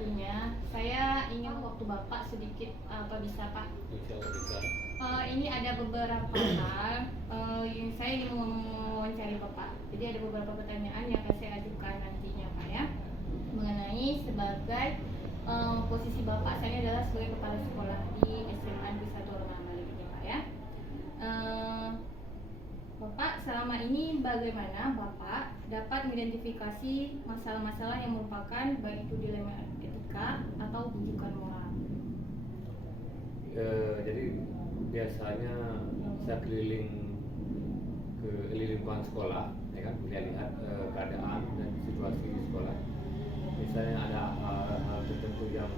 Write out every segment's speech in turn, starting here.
waktunya. Saya ingin waktu Bapak sedikit, apa bisa Pak? Bisa, bisa. Ini ada beberapa hal yang saya ingin mewawancari Bapak. Jadi ada beberapa pertanyaan yang akan saya ajukan nantinya Pak ya, mengenai sebagai posisi Bapak. Saya adalah sebagai kepala sekolah di SMA Negeri 1 Oromamalik ini Pak ya. Bapak selama ini bagaimana Bapak dapat mengidentifikasi masalah-masalah yang merupakan baik itu dilema etika atau bujukan moral? Jadi biasanya saya keliling ke lingkungan sekolah, ya kan, melihat keadaan dan situasi di sekolah. Misalnya ada hal tertentu yang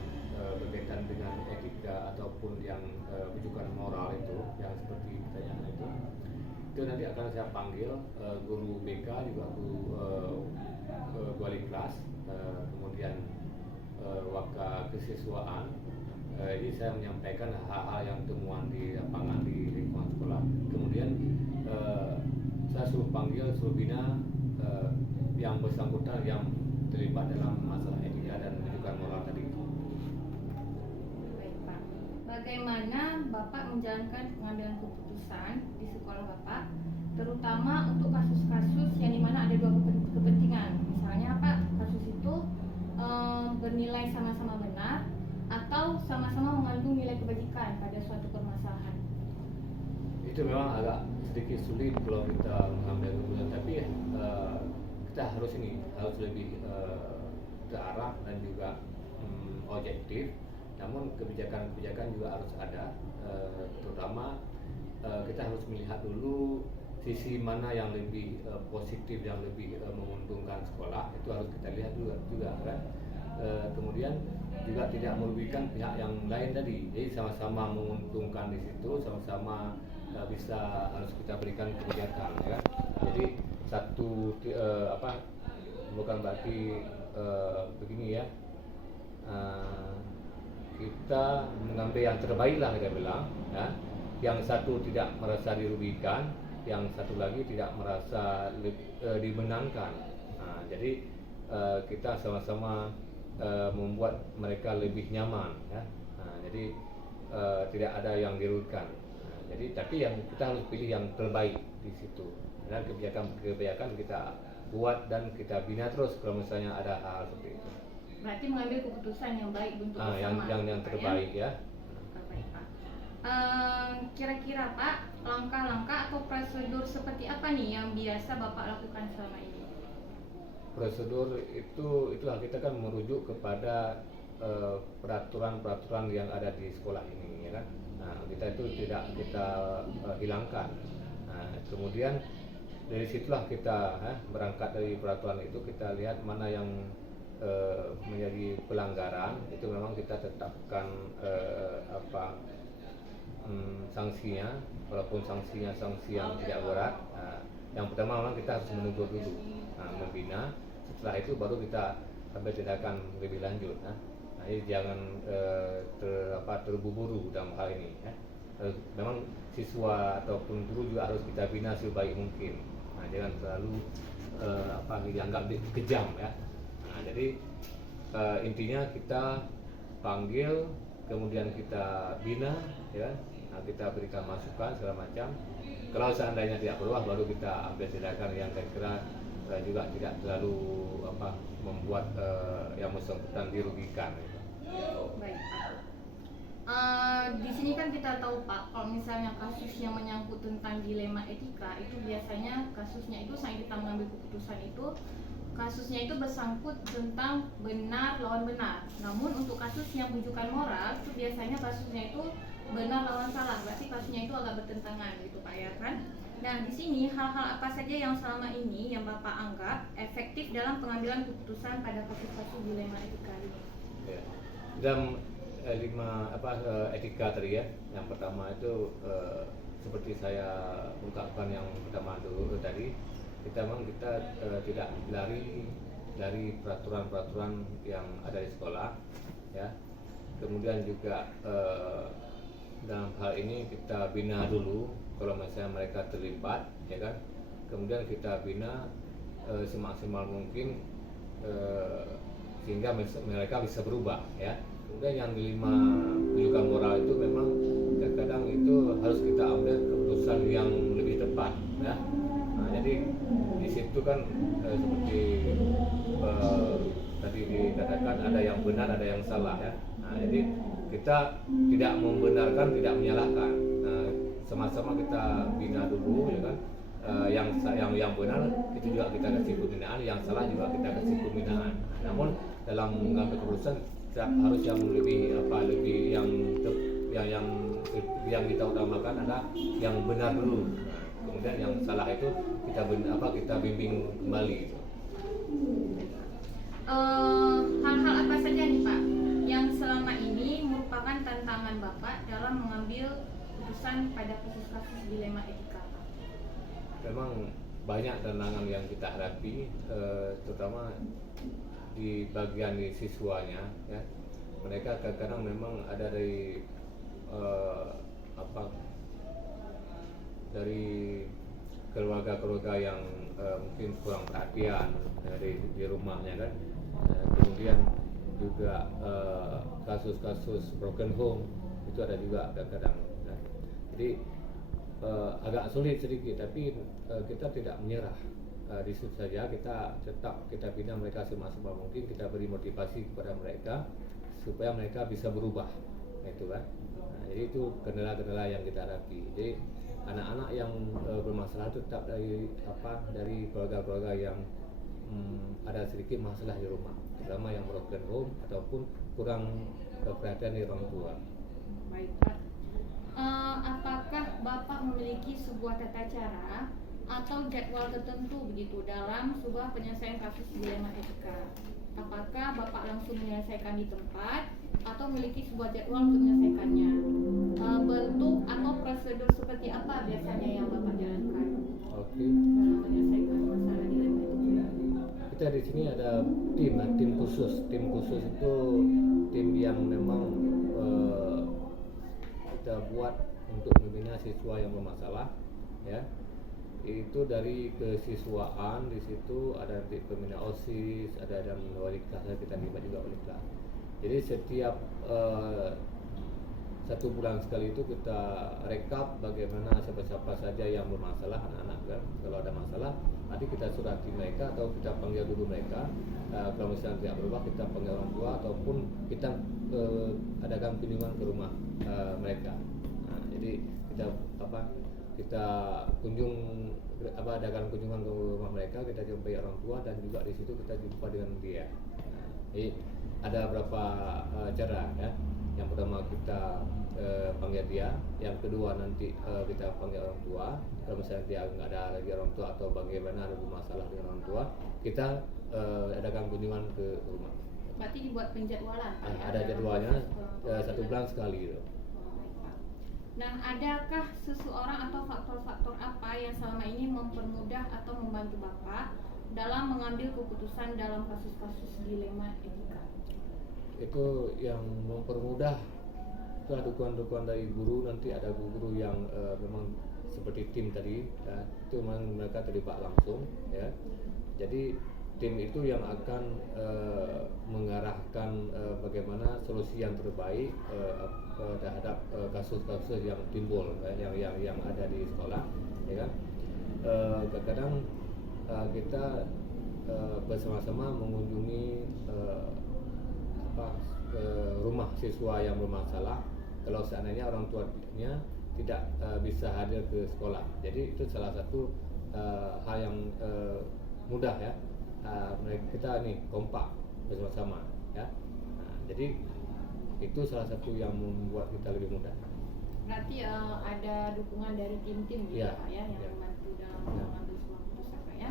berkaitan dengan etika ataupun yang bujukan moral itu, yang seperti pertanyaan itu nanti akan saya panggil guru BK, juga guru wali kelas, kemudian waka kesiswaan. Jadi saya menyampaikan hal-hal yang temuan di lapangan di lingkungan sekolah. Kemudian saya suruh bina yang bersangkutan yang terlibat dalam masalah etika dan bujukan moral tadi. Baik Pak. Bagaimana Bapak menjalankan pengambilan keputusan di sekolah Bapak, terutama untuk kasus-kasus yang dimana ada dua kepentingan? Misalnya Pak, kasus itu bernilai sama-sama benar atau sama-sama mengandung nilai kebajikan pada suatu permasalahan. Itu memang agak sedikit sulit kalau kita mengambil keputusan, tapi kita harus lebih terarah dan juga objektif. Namun kebijakan-kebijakan juga harus ada, terutama kita harus melihat dulu sisi mana yang lebih positif, yang lebih menguntungkan sekolah. Itu harus kita lihat juga kan. Kemudian juga tidak merugikan pihak yang lain tadi. Jadi sama-sama menguntungkan di situ, sama-sama bisa harus kita berikan kebijakan, ya kan. Jadi satu bukan berarti begini ya. Kita mengambil yang terbaik lah kita bilang, ya. Yang satu tidak merasa dirugikan, yang satu lagi tidak merasa dimenangkan. Nah, jadi kita sama-sama membuat mereka lebih nyaman, ya. Nah, jadi tidak ada yang dirugikan. Nah, jadi tapi yang kita harus pilih yang terbaik di situ. Dan kebijakan kita buat dan kita bina terus kalau misalnya ada hal seperti itu. Berarti mengambil keputusan yang baik untuk bersama. Yang terbaik ya. Baik Pak. Kira-kira Pak, langkah-langkah atau prosedur seperti apa nih yang biasa Bapak lakukan selama ini? Prosedur itulah kita kan merujuk kepada peraturan-peraturan yang ada di sekolah ini, ya kan. Nah, kita itu tidak kita hilangkan. Nah, kemudian dari situlah kita berangkat dari peraturan itu, kita lihat mana yang menjadi pelanggaran, itu memang kita tetapkan sanksinya, walaupun sanksinya sanksi yang tidak berat. Nah, yang pertama memang kita harus menegur dulu, membina. Setelah itu baru kita ambil tindakan lebih lanjut. Nah, jadi jangan terburu-buru dalam hal ini. Memang siswa ataupun guru juga harus kita bina sebaik mungkin. Nah, jangan terlalu dianggap kejam, ya. Nah, jadi intinya kita panggil, kemudian kita bina, ya. Nah, kita berikan masukan segala macam. Kalau seandainya tidak perlu, baru kita ambil tindakan yang kira-kira juga tidak terlalu membuat yang bersangkutan dirugikan. Baik Pak. Di sini kan kita tahu Pak, kalau misalnya kasus yang menyangkut tentang dilema etika itu biasanya kasusnya itu saat kita mengambil keputusan itu kasusnya itu bersangkut tentang benar lawan benar. Namun untuk kasus yang bujukan moral itu biasanya kasusnya itu benar lawan salah. Berarti kasusnya itu agak bertentangan gitu Pak, ya kan? Nah, di sini hal-hal apa saja yang selama ini yang Bapak anggap efektif dalam pengambilan keputusan pada kasus-kasus dilema etika ini? Ya. Dalam etika tadi ya. Yang pertama itu seperti saya ungkapkan yang pertama dulu tadi, kita tidak lari dari peraturan-peraturan yang ada di sekolah, ya. Kemudian juga dalam hal ini kita bina dulu kalau misalnya mereka terlibat, ya kan. Kemudian kita bina semaksimal mungkin sehingga mereka bisa berubah ya. Kemudian yang kelima, pendidikan moral itu memang kadang-kadang itu harus kita ambil keputusan yang lebih tepat ya. Nah, jadi di situ kan seperti tadi dikatakan ada yang benar ada yang salah ya. Nah, jadi kita tidak membenarkan tidak menyalahkan. Sama-sama kita bina dulu ya kan. Yang benar itu juga kita kasih pembinaan, yang salah juga kita kasih pembinaan. Namun dalam mengambil keputusan harus yang lebih yang kita utamakan adalah yang benar dulu. Kemudian yang salah itu kita bimbing kembali. Hal-hal apa saja nih Pak yang selama ini merupakan tantangan Bapak dalam mengambil keputusan pada kasus-kasus dilema etika Pak? Memang banyak tantangan yang kita hadapi, terutama di bagian di siswanya ya. Mereka kadang-kadang memang ada dari keluarga-keluarga yang mungkin kurang perhatian di rumahnya kan. Kemudian juga kasus-kasus broken home itu ada juga kadang-kadang ya. Jadi agak sulit sedikit, tapi kita tidak menyerah. Di situ saja kita bina mereka semaksimal mungkin, kita beri motivasi kepada mereka supaya mereka bisa berubah, itu kan. Nah, jadi itu kendala-kendala yang kita hadapi. Jadi anak-anak yang bermasalah itu tetap dari keluarga-keluarga yang ada sedikit masalah di rumah, terutama yang broken home ataupun kurang perhatian dari orang tua. Baik Pak. Apakah Bapak memiliki sebuah tata cara atau jadwal tertentu begitu dalam sebuah penyelesaian kasus dilema etika? Apakah Bapak langsung menyelesaikan di tempat atau memiliki sebuah jadwal untuk menyelesaikannya? Bentuk atau prosedur seperti apa biasanya yang Bapak jalankan dalam menyelesaikan masalah dilema etika? Kita di sini ada tim khusus. Tim khusus itu tim yang memang kita buat untuk membina siswa yang bermasalah ya. Itu dari kesiswaan, di situ ada nanti pembina OSIS, ada wali kelas, kita libat juga wali kelas. Jadi setiap 1 bulan sekali itu kita rekap bagaimana siapa-siapa saja yang bermasalah, anak-anak kan. Kalau ada masalah, nanti kita surati mereka atau kita panggil dulu mereka. Kalau misalnya tidak berubah, kita panggil orang tua ataupun kita adakan kunjungan ke rumah mereka. Nah, jadi kita adakan kunjungan ke rumah mereka, kita jumpai orang tua dan juga di situ kita jumpa dengan dia. Nah, jadi ada beberapa cara ya. Yang pertama kita panggil dia, yang kedua nanti kita panggil orang tua. Kalau misalnya dia nggak ada lagi orang tua atau bagaimana ada masalah dengan orang tua, kita adakan kunjungan ke rumah. Berarti dibuat penjadwalan? Ada jadwalnya 1 bulan sekali itu. Dan adakah seseorang atau faktor-faktor apa yang selama ini mempermudah atau membantu Bapak dalam mengambil keputusan dalam kasus-kasus dilema etika? Itu yang mempermudah itu ada dukungan dari guru. Nanti ada guru yang memang seperti tim tadi ya, itu memang mereka terlibat langsung ya. Jadi tim itu yang akan mengarahkan bagaimana solusi yang terbaik terhadap kasus-kasus yang timbul yang ada di sekolah ya kan. Kadang-kadang kita bersama-sama mengunjungi rumah siswa yang bermasalah kalau seandainya orang tuanya tidak bisa hadir ke sekolah. Jadi itu salah satu hal yang mudah ya. Kita nih kompak bersama-sama ya. Nah, jadi itu salah satu yang membuat kita lebih mudah. Berarti ada dukungan dari tim-tim gitu ya, Pak ya yang ya. membantu dalam mengambil semua keputusan Pak ya.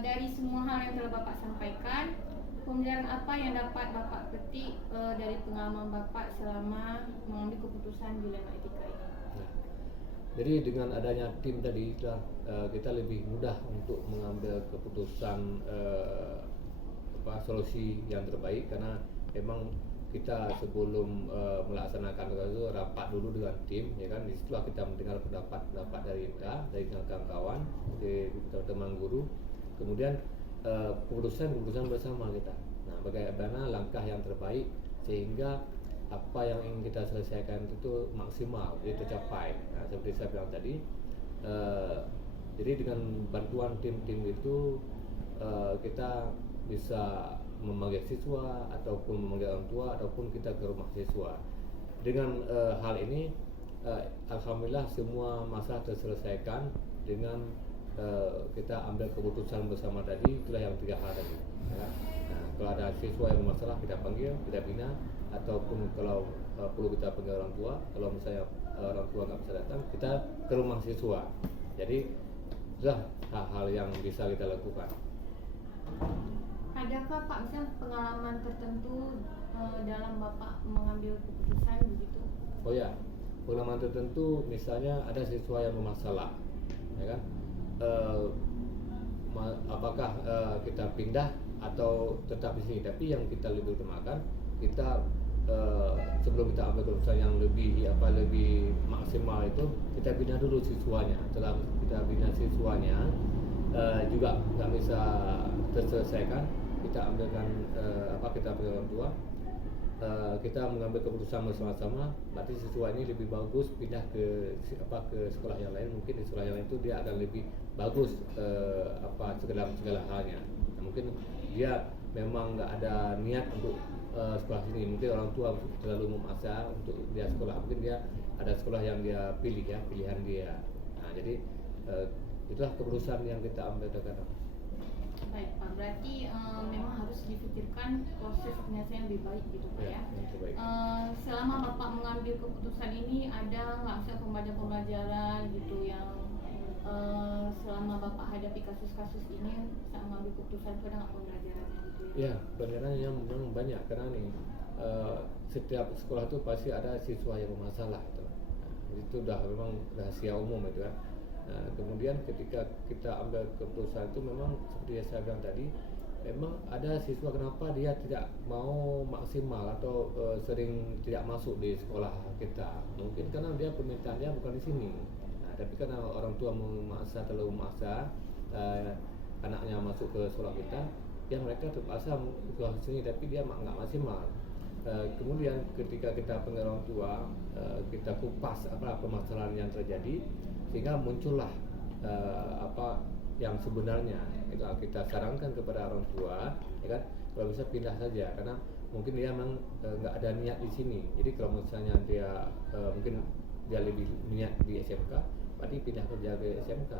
Dari semua hal yang telah Bapak sampaikan, kemudian apa yang dapat Bapak petik dari pengalaman Bapak selama mengambil keputusan dilema etika ini? Nah, jadi dengan adanya tim tadi kita lebih mudah untuk mengambil keputusan solusi yang terbaik, karena memang kita sebelum melaksanakan itu rapat dulu dengan tim ya kan. Disitulah kita mendengar pendapat dari kawan-kawan, dari teman guru, kemudian keputusan bersama kita. Nah bagaimana langkah yang terbaik sehingga apa yang ingin kita selesaikan itu maksimal, jadi tercapai. Nah, seperti saya bilang tadi, jadi dengan bantuan tim-tim itu kita bisa memanggil siswa ataupun memanggil orang tua ataupun kita ke rumah siswa. Dengan hal ini alhamdulillah semua masalah terselesaikan dengan kita ambil keputusan bersama tadi, itulah yang 3 hal tadi. Ya. Nah, kalau ada siswa yang bermasalah kita panggil, kita bina, ataupun kalau perlu kita panggil orang tua. Kalau misalnya orang tua nggak bisa datang, kita ke rumah siswa. Jadi itulah hal-hal yang bisa kita lakukan. Adakah Pak misalnya pengalaman tertentu dalam Bapak mengambil keputusan begitu? Oh ya, pengalaman tertentu misalnya ada siswa yang bermasalah, ya kan? Apakah kita pindah atau tetap di sini? Tapi yang kita lebih utamakan, kita sebelum kita ambil keputusan yang lebih maksimal itu, kita bina dulu siswanya. Setelah kita bina siswanya juga nggak bisa terselesaikan, kita ambilkan kita ambil orang tua, kita mengambil keputusan bersama-sama. Berarti siswa ini lebih bagus pindah ke sekolah yang lain. Mungkin di sekolah yang lain itu dia akan lebih bagus segala halnya. Nah, mungkin dia memang nggak ada niat untuk sekolah sini, mungkin orang tua terlalu memaksa untuk dia sekolah, mungkin dia ada sekolah yang dia pilih ya, pilihan dia. Nah, jadi itulah keputusan yang kita ambil terkadang. Baik Pak, berarti memang harus dipikirkan proses penyelesaian lebih baik gitu Pak ya. Selama Bapak mengambil keputusan ini, ada nggak sih pembelajaran gitu yang selama Bapak hadapi kasus-kasus ini saat mengambil keputusan, ada nggak pembelajaran gitu ya? Ya, pembelajaran yang memang banyak karena nih setiap sekolah itu pasti ada siswa yang bermasalah itu. Nah, itu udah memang rahasia umum itu kan. Nah, kemudian ketika kita ambil keputusan itu memang seperti yang saya bilang tadi, memang ada siswa kenapa dia tidak mau maksimal atau sering tidak masuk di sekolah kita. Mungkin karena dia permintaannya bukan di sini. Nah, tapi karena orang tua terlalu memaksa anaknya masuk ke sekolah kita, ya mereka terpaksa ke sini tapi dia nggak maksimal. Kemudian ketika kita panggil orang tua, kita kupas apa permasalahan yang terjadi, sehingga muncullah yang sebenarnya. Itu kita sarankan kepada orang tua, ya kan, kalau bisa pindah saja karena mungkin dia memang nggak ada niat di sini. Jadi kalau misalnya dia mungkin dia lebih niat di SMK, berarti pindah kerja ke SMK.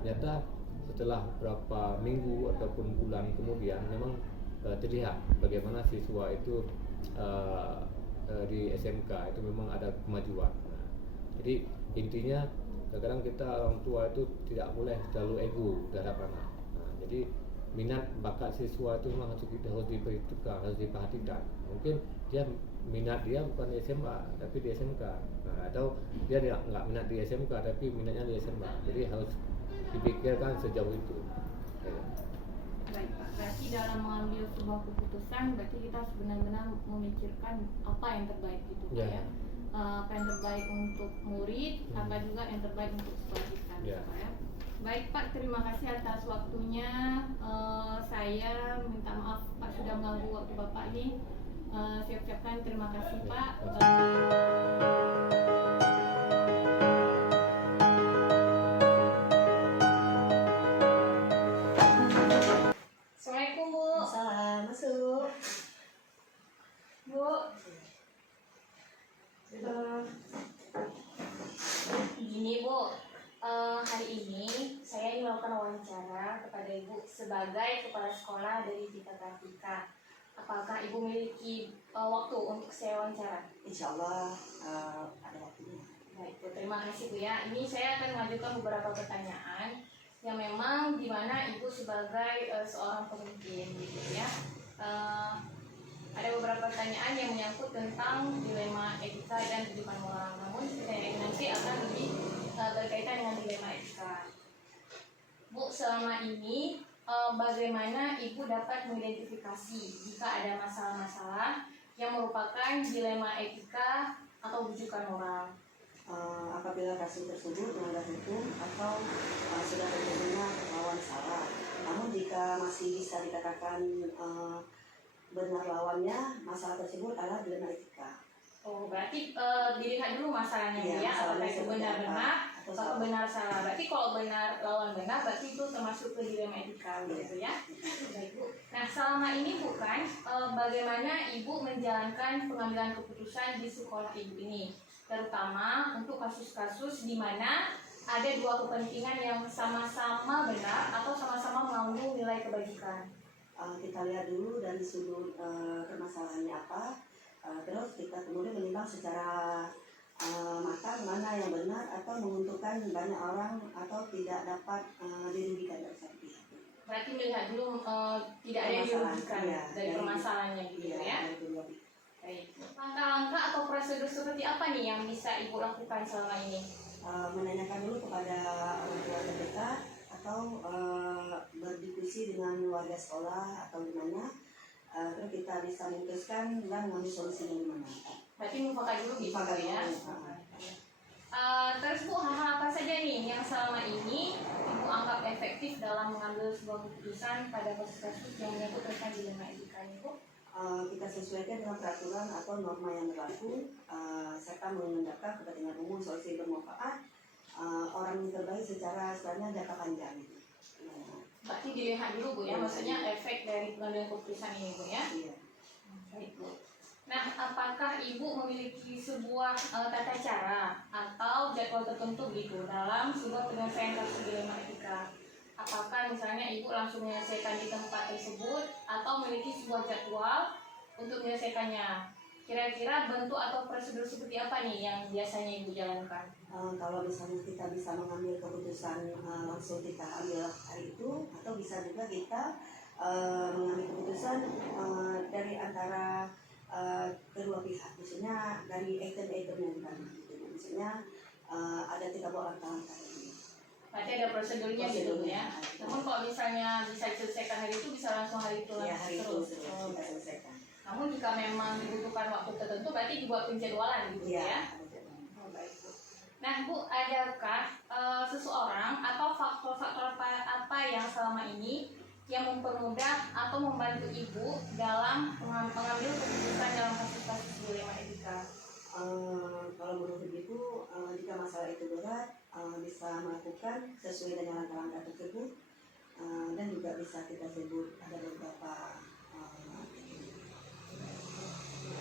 Ternyata setelah berapa minggu ataupun bulan kemudian memang terlihat bagaimana siswa itu di SMK itu memang ada kemajuan. Nah, jadi intinya kadang-kadang kita orang tua itu tidak boleh terlalu ego terhadap anak. Nah, jadi minat bakat siswa itu memang harus diperhitungkan, harus diperhatikan. Mungkin minat dia bukan di SMA tapi di SMK. Nah, atau dia nggak minat di SMK tapi minatnya di SMA. Jadi harus dipikirkan sejauh itu. Baik Pak, berarti dalam mengambil sebuah keputusan berarti kita benar-benar memikirkan apa yang terbaik gitu Pak ya. Apa yang terbaik untuk murid, apa juga yang terbaik untuk sekolah kita Pak ya. Baik Pak, terima kasih atas waktunya. Saya minta maaf Pak sudah mengganggu waktu Bapak ini. Saya ucapkan terima kasih Pak. Assalamualaikum Bu. Salam, masuk. Bu, gini Bu, hari ini saya ingin melakukan wawancara kepada Ibu sebagai kepala sekolah dari Tika Kartika. Apakah Ibu memiliki waktu untuk saya wawancara? Insya Allah ada waktunya. Baik Bu, terima kasih Bu ya. Ini saya akan mengajukan beberapa pertanyaan yang memang dimana Ibu sebagai seorang pemimpin gitu ya. Ada beberapa pertanyaan yang menyangkut tentang dilema etika dan kehidupan moral. Namun pertanyaan ini nanti akan lebih berkaitan dengan dilema etika. Bu, selama ini bagaimana Ibu dapat mengidentifikasi jika ada masalah-masalah yang merupakan dilema etika atau rujukan moral? Apabila kasus tersebut melanggar hukum atau sudah terjadinya perlawan salah, namun jika masih bisa dikatakan benar lawannya masalah tersebut adalah dilema etika. Oh, berarti dilihat dulu masalahnya Iya, ya, apakah masalahnya itu seperti benar-benar apa, atau atau salah. benar salah. Berarti kalau benar lawan benar, berarti itu termasuk ke dilema etika gitu ya. Baik Bu. Nah selama ini Bu kan, bagaimana Ibu menjalankan pengambilan keputusan di sekolah Ibu ini, terutama untuk kasus-kasus di mana ada dua kepentingan yang sama-sama benar atau sama-sama mengandung nilai kebajikan. Kita lihat dulu dari sudut permasalahannya apa, terus kita kemudian menimbang secara matang mana yang benar atau menguntungkan banyak orang atau tidak dapat dirugikan dari satu pihak. Berarti melihat dulu tidak ada yang dirugikan Iya, dari permasalahannya gitu Iya, ya. dari kedua pihak. Baik. Langkah-langkah atau prosedur seperti apa nih yang bisa Ibu lakukan selama ini? Menanyakan dulu kepada orang tua terdekat atau berdiskusi dengan warga sekolah atau gimana, terus kita bisa memutuskan dan mengambil solusinya gimana. Berarti mufakat dulu gitu Mufakat ya. dulu. Terus Bu, hal-hal apa saja nih yang selama ini Ibu anggap efektif dalam mengambil sebuah keputusan pada kasus-kasus yang menyangkut tentang dilema etika ini Bu? Kita sesuaikan dengan peraturan atau norma yang berlaku, serta menggunakan kepentingan umum solusi bermanfaat orang yang terbaik secara istilahnya jangka panjang. Berarti dilihat dulu Bu ya, maksudnya efek dari pengambilan keputusan ini Bu ya. Iya. Baik Bu. Nah, apakah Ibu memiliki sebuah tata cara atau jadwal tertentu gitu dalam sebuah penyelesaian kasus dilema etika? Apakah misalnya Ibu langsung menyelesaikan di tempat tersebut atau memiliki sebuah jadwal untuk menyelesaikannya? Kira-kira bentuk atau prosedur seperti apa nih yang biasanya Ibu jalankan? Kalau misalnya kita bisa mengambil keputusan langsung kita ambil hari itu, atau bisa juga kita mengambil keputusan dari antara kedua pihak, misalnya dari item-item yang tadi, gitu. Misalnya ada 3 buah langkah-langkah. Berarti ada prosedurnya gitu Bu ya. Namun kalau misalnya bisa diselesaikan hari itu, bisa langsung hari itu Ya, langsung hari itu terus. kita selesaikan. Namun jika memang dibutuhkan waktu tertentu, berarti dibuat penjadwalan gitu ya. ada jadwal. Oh, baik Bu. Nah Bu, adakah seseorang atau faktor-faktor apa yang selama ini yang mempermudah atau membantu Ibu dalam mengambil keputusan dalam kasus-kasus dilema etika? Kalau menurut Ibu, jika masalah itu berat, bisa melakukan sesuai dengan langkah-langkah tersebut, dan juga bisa kita sebut ada beberapa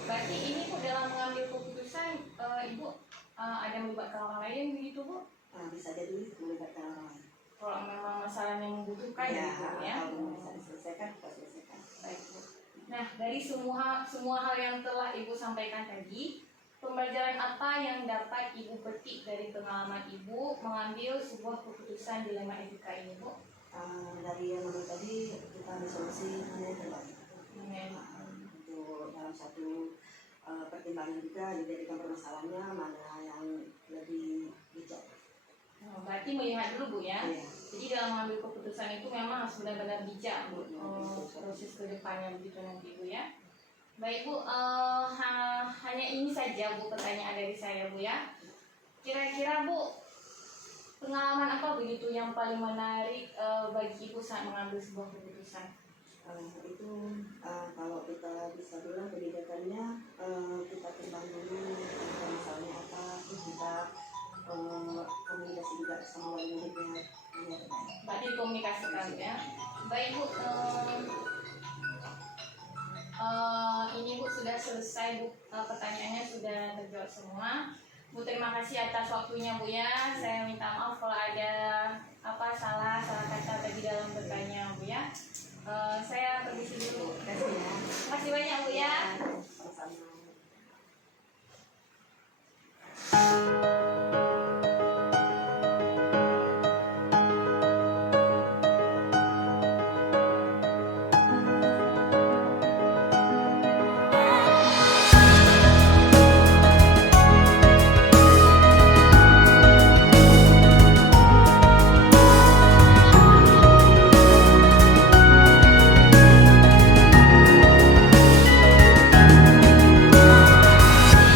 Berarti ini Bu dalam mengambil keputusan Ibu ada melibatkan orang lain begitu Bu? bisa jadi melibatkan orang lain. Kalau memang masalahnya membutuhkan gitu ya. Kalau bisa diselesaikan, kita selesaikan. Baik Bu. Nah dari semua hal yang telah Ibu sampaikan tadi, pembelajaran apa yang dapat Ibu petik dari pengalaman Ibu mengambil sebuah keputusan dilema etika ini Bu? Dari yang mana tadi kita ambil solusi mana yang terbaik. Amin. Untuk dalam satu pertimbangan juga dijadikan permasalahannya mana yang lebih bijak. Berarti melihat dulu Bu ya. Iya. Jadi dalam mengambil keputusan itu memang harus benar-benar bijak Bu. Proses kedepannya begitu nanti Bu ya. Baik Bu, hanya ini saja Bu pertanyaan dari saya Bu ya. Kira-kira Bu, pengalaman apa begitu yang paling menarik bagi Ibu saat mengambil sebuah keputusan? Itu kalau kita bisa bilang kebijakannya, kita timbang dulu masalahnya apa, terus kita komunikasi juga sama wali muridnya. Berarti dikomunikasikan ya. Baik Bu, ini Bu sudah selesai Bu, pertanyaannya sudah terjawab semua. Bu terima kasih atas waktunya Bu ya. Saya minta maaf kalau ada salah kata tadi dalam bertanya Bu ya. Saya permisi dulu.